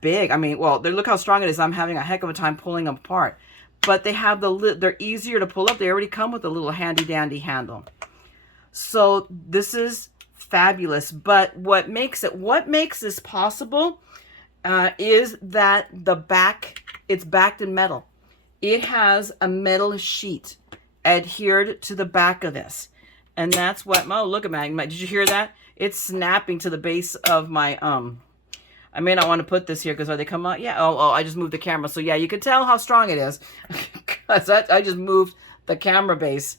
big. I mean, well, look how strong it is. I'm having a heck of a time pulling them apart. But they have they're easier to pull up. They already come with a little handy dandy handle. So this is fabulous. But what makes this possible is that it's backed in metal. It has a metal sheet adhered to the back of this. And that's what, oh, look at my, did you hear that? It's snapping to the base of my, I may not want to put this here because are they come out? Yeah, oh, I just moved the camera. So yeah, you can tell how strong it is. Because I just moved the camera base.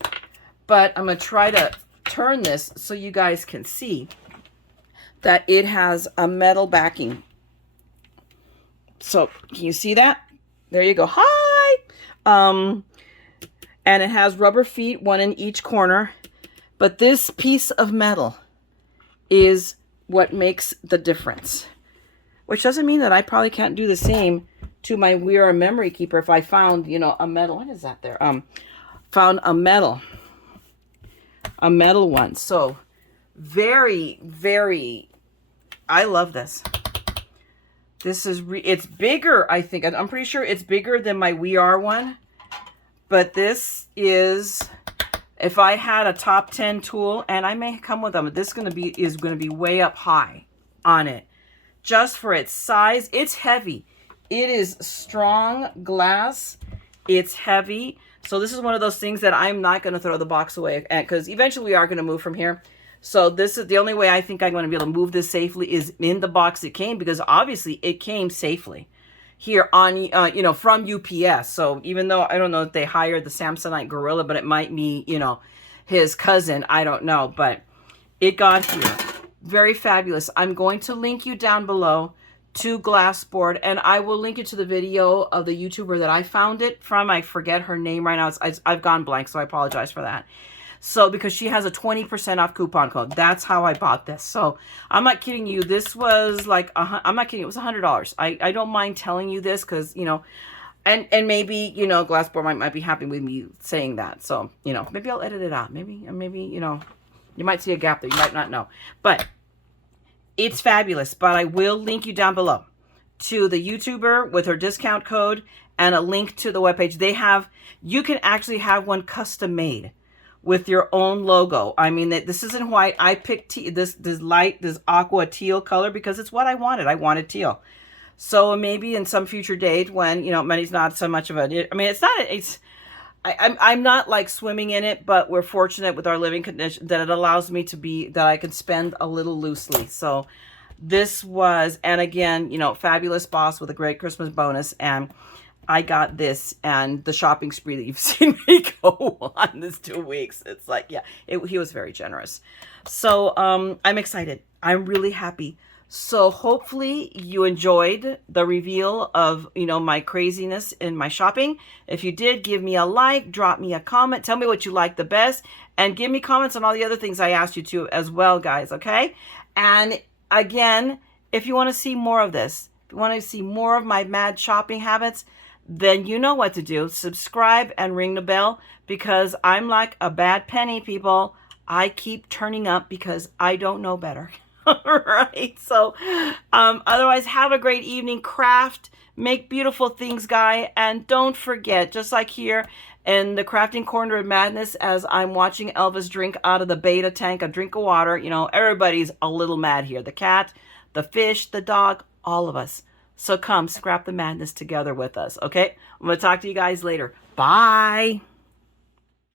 But I'm going to try to turn this so you guys can see that it has a metal backing. So can you see that? There you go. Hi! And it has rubber feet, one in each corner. But this piece of metal is what makes the difference. Which doesn't mean that I probably can't do the same to my We Are a Memory Keeper if I found, you know, a metal. What is that there? Found a metal one. So very, very, I love this. This is, it's bigger, I think. I'm pretty sure it's bigger than my We Are one. But this is, if I had a top 10 tool, and I may come with them, this is going to be way up high on it. Just for its size. It's heavy. It is strong glass. It's heavy. So this is one of those things that I'm not going to throw the box away at, because eventually we are going to move from here. So this is the only way I think I'm going to be able to move this safely is in the box it came, because obviously it came safely here on, you know, from UPS. So even though I don't know if they hired the Samsonite Gorilla, but it might be, you know, his cousin, I don't know, but it got here. Very fabulous. I'm going to link you down below to Glassboard, and I will link you to the video of the YouTuber that I found it from. I forget her name right now. I've gone blank, so I apologize for that. So, because she has a 20% off coupon code. That's how I bought this. So, I'm not kidding you. This was like, I'm not kidding. It was $100. I don't mind telling you this because, you know, and maybe, you know, Glassboard might be happy with me saying that. So, you know, maybe I'll edit it out. Maybe, you know, you might see a gap there. You might not know. But it's fabulous. But I will link you down below to the YouTuber with her discount code and a link to the webpage. You can actually have one custom made with your own logo. I mean, this isn't white. I picked this aqua teal color because it's what I wanted. I wanted teal. So maybe in some future date when, you know, money's not so much of a, I mean, I'm not like swimming in it, but we're fortunate with our living condition that it allows me to be, that I can spend a little loosely. So this was, and again, you know, fabulous boss with a great Christmas bonus. And I got this, and the shopping spree that you've seen me go on this 2 weeks. It's like, yeah, he was very generous. So I'm excited. I'm really happy. So hopefully you enjoyed the reveal of, you know, my craziness in my shopping. If you did, give me a like, drop me a comment, tell me what you like the best, and give me comments on all the other things I asked you to as well, guys, okay? And again, if you want to see more of this, want to see more of my mad shopping habits, then you know what to do. Subscribe and ring the bell, because I'm like a bad penny, people. I keep turning up because I don't know better. All right. So otherwise, have a great evening. Craft, make beautiful things, guy. And don't forget, just like here in the crafting corner of madness, as I'm watching Elvis drink out of the beta tank a drink of water, you know, everybody's a little mad here. The cat, the fish, the dog, all of us. So come scrap the madness together with us. Okay. I'm going to talk to you guys later. Bye.